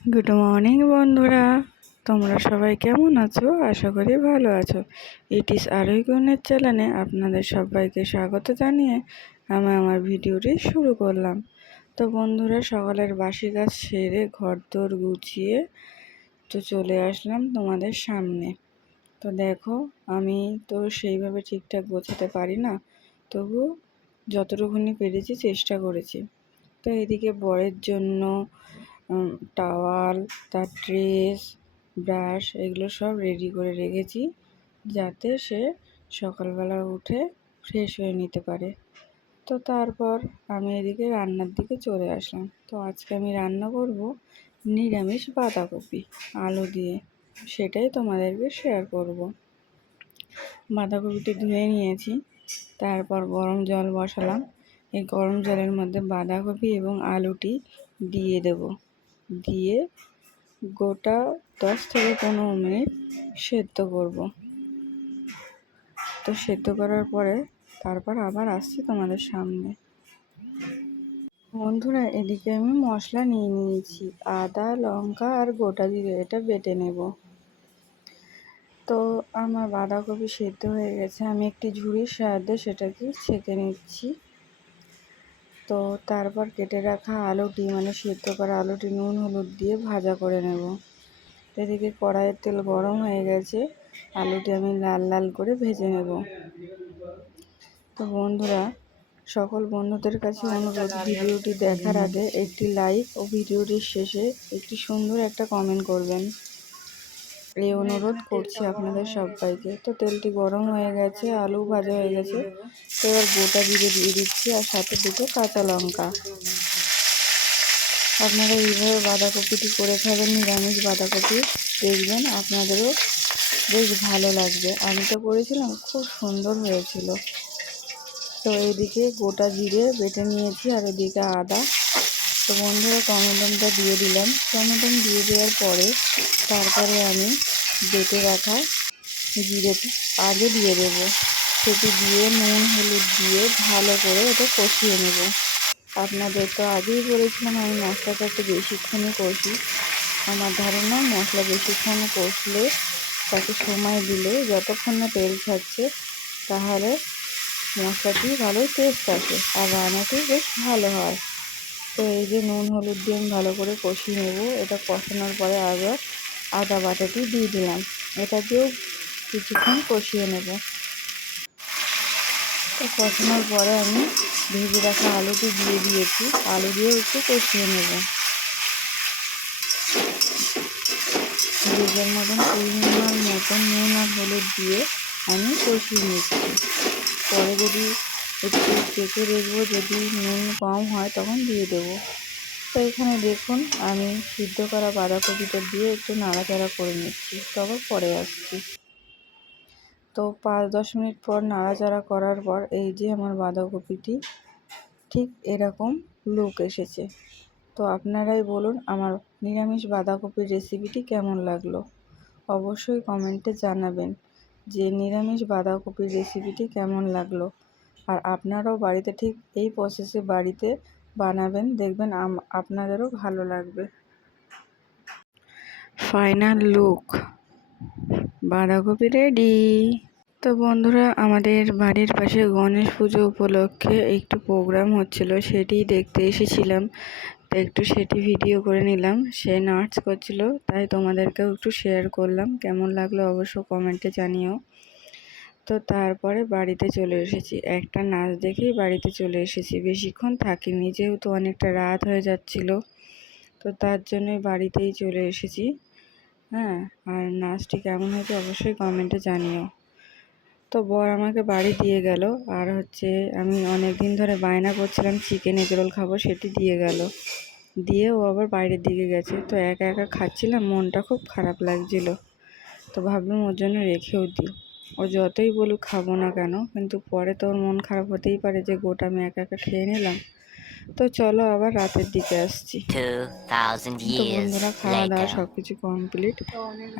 Good morning বন্ধুরা। তোমরা সবাই কেমন আছো? আশা করি ভালো আছো। ইট ইস আরোই গুণের চ্যানেলে আপনাদের সবাইকে স্বাগত জানিয়ে আমি আমার ভিডিওটি শুরু করলাম। তো বন্ধুরা, সকালের বাসি গাছ সেরে ঘর দোর গুছিয়ে তো চলে আসলাম তোমাদের সামনে। তো দেখো, আমি তো সেইভাবে ঠিকঠাক গোছাতে পারি না, তবু যতটুকুনি পেরেছি চেষ্টা করেছি। তো এদিকে বরের জন্য টাওয়াল তার ড্রেস ব্রাশ এগুলো সব রেডি করে রেখেছি যাতে সে সকালবেলা উঠে ফ্রেশ হয়ে নিতে পারে। তো তারপর আমি এদিকে রান্নার দিকে চলে আসলাম। তো আজকে আমি রান্না করব নিরামিষ বাঁধাকপি, আলু দিয়ে। সেটাই তোমাদেরকে শেয়ার করব। বাঁধাকপিটি ধুয়ে নিয়েছি, তারপর গরম জল বসালাম। এই গরম জলের মধ্যে বাঁধাকপি এবং আলুটি দিয়ে দেব। দিয়ে গোটা দশ থেকে পনেরো মিনিট সেদ্ধ করব। তো সেদ্ধ করার পরে তারপর আবার আসছি তোমাদের সামনে। বন্ধুরা, এদিকে আমি মশলা নিয়ে নিয়েছি। আদা, লঙ্কা আর গোটা জিরে, এটা বেটে নেব। তো আমার বাঁধাকপি সেদ্ধ হয়ে গেছে। আমি একটি ঝুড়ির সাহায্যে সেটাকে ছেঁকে নিচ্ছি। তো তারপর কেটে রাখা আলুটি মানে সেদ্ধ করা আলুটি, নুন, হলুদ দিয়ে ভাজা করে নেব। এদিকে কড়াইয়ের তেল গরম হয়ে গেছে, আলুটি আমি লাল লাল করে ভেজে নেব। তো বন্ধুরা, সকল বন্ধুদের কাছে অনুরোধ, ভিডিওটি দেখার আগে একটি লাইক ও ভিডিওটির শেষে একটি সুন্দর একটা কমেন্ট করবেন। এই অনুরোধ করছি আপনাদের সবাইকে। তো তেলটি গরম হয়ে গেছে, আলু ভাজা হয়ে গেছে। তো এবার গোটা জিরে দিয়ে দিচ্ছি আর সাথে দুটো কাঁচা লঙ্কা। আপনারা এইভাবে বাঁধাকপিটি করে খাবেন, নিরামিষ বাঁধাকপি দেখবেন আপনাদেরও বেশ ভালো লাগবে। আমি তো করেছিলাম, খুব সুন্দর হয়েছিল। তো এইদিকে গোটা জিরে বেটে নিয়েছি আর এদিকে আদা। তো বন্ধুরা টমেটোটা দিয়ে দিলাম। টমেটো দিয়ে দেওয়ার পরে তারপরে আমি বেটে রাখা জিরেটি আগে দিয়ে দেব। সেটি দিয়ে নুন, হলুদ দিয়ে ভালো করে ওটা কষিয়ে নেব। আপনাদের তো আগেই বলেছিলাম আমি মশলাটা একটু বেশিক্ষণই কষি। আমার ধারণা মশলা বেশিক্ষণ কষলে তাকে সময় দিলে যতক্ষণ না তেল ছাড়ছে, তাহলে মশলাটি ভালোই টেস্ট আসে আর রান্নাটি বেশ ভালো হয়। তো এই যে নুন, হলুদ দিয়ে ভালো করে কষিয়ে নেব। এটা কষানোর পরে আবার আদা বাটাটি দিয়ে দিলাম। এটাকেও কিছুক্ষণ কষিয়ে নেব। তো কষানোর পরে আমি ভেজে রাখা আলুটি দিয়ে দিয়েছি। আলু দিয়েও একটু কষিয়ে নেব। ভেজের মতন পরিমাণ মতন নুন আর হলুদ দিয়ে আমি কষিয়ে নিচ্ছি। পরে যদি একটু চেখে দেখব যদি নুন কম হয় তখন দিয়ে দেবো। তো এখানে দেখুন, আমি সিদ্ধ করা বাঁধাকপিটা দিয়ে একটু নাড়াচাড়া করে নিচ্ছি। তবে পরে আসছি। তো পাঁচ দশ মিনিট পর নাড়াচাড়া করার পর এই যে আমার বাঁধাকপিটি, ঠিক এরকম লুক এসেছে। তো আপনারাই বলুন, আমার নিরামিষ বাঁধাকপির রেসিপিটি কেমন লাগল? অবশ্যই কমেন্টে জানাবেন যে নিরামিষ বাঁধাকপির রেসিপিটি কেমন লাগল। আর আপনারাও বাড়িতে ঠিক এই প্রসেসে বাড়িতে বানাবেন, দেখবেন আপনাদেরও ভালো লাগবে। Final look. বাঁধাকপি রেডি। তো বন্ধুরা, আমাদের বাড়ির পাশে গণেশ পুজো উপলক্ষে একটু প্রোগ্রাম হচ্ছিল, সেটি দেখতে এসেছিলাম। তো একটু সেটি ভিডিও করে নিলাম। সে নাচ করছিল, তাই তোমাদেরকেও একটু শেয়ার করলাম। কেমন লাগল অবশ্য কমেন্টে জানিও। তো তারপরে বাড়িতে চলে এসেছি। একটা নাচ দেখেই বাড়িতে চলে এসেছি। বেশিক্ষণ থাকিনি, যেহেতু অনেকটা রাত হয়ে যাচ্ছিল, তো তার জন্যই বাড়িতেই চলে এসেছি। হ্যাঁ আর নাচটি কেমন হয়েছে অবশ্যই কমেন্টে জানিও। তো বর আমাকে বাড়ি দিয়ে গেল, আর হচ্ছে আমি অনেক দিন ধরে বায়না করছিলাম, চিকেন এগরোল খাব সেটি দিয়ে গেল। দিয়ে ও আবার বাইরের দিকে গেছে, তো একা একা খাচ্ছিলাম, মনটা খুব খারাপ লাগছিল। তো ভাবলাম ওর জন্য রেখেও দিই। ও যতই বলুক খাব না কেন কিন্তু পরে তো ওর মন খারাপ হতেই পারে যে গোটা আমি একা একা খেয়ে নিলাম। তো চলো আবার রাতের দিকে আসছি। তো বন্ধুরা খাওয়া দাওয়া সব কিছু কমপ্লিট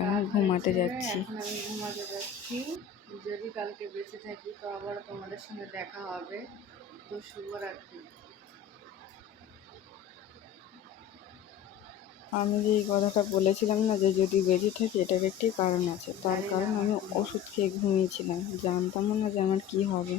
এখন ঘুমাতে যাচ্ছি। ঘুমাতে যাচ্ছি। যদি কালকে বেঁচে থাকি তো আবার তোমাদের সঙ্গে দেখা হবে। তো শুভরাত্রি। আমি যে এই কথাটা বলেছিলাম না যে যদি বেঁচে থাকি, এটার একটি কারণ আছে। তার কারণ আমি ওষুধ খেয়ে ঘুমিয়েছিলাম। জানতামও না যে আমার কী হবে।